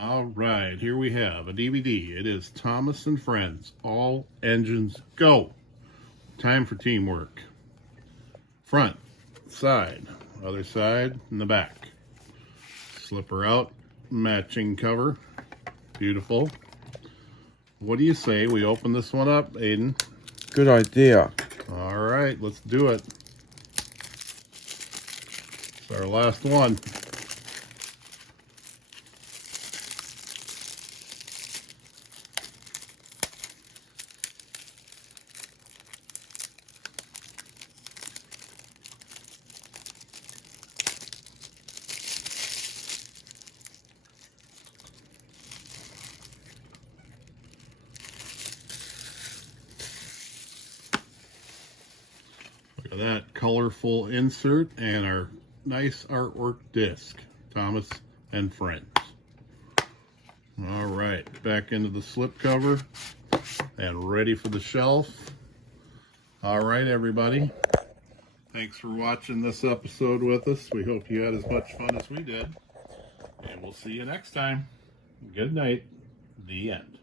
All right, here we have a DVD. It is Thomas and Friends. All engines go. Time for teamwork. Front, side, other side, and the back. Slipper out, matching cover. Beautiful. What do you say we open this one up, Aiden? Good idea. All right, let's do it. It's our last one. Look at that colorful insert and our nice artwork disc. Thomas and Friends. All right, back into the slip cover and ready for the shelf. All right, everybody. Thanks for watching this episode with us. We hope you had as much fun as we did. And we'll see you next time. Good night. The end.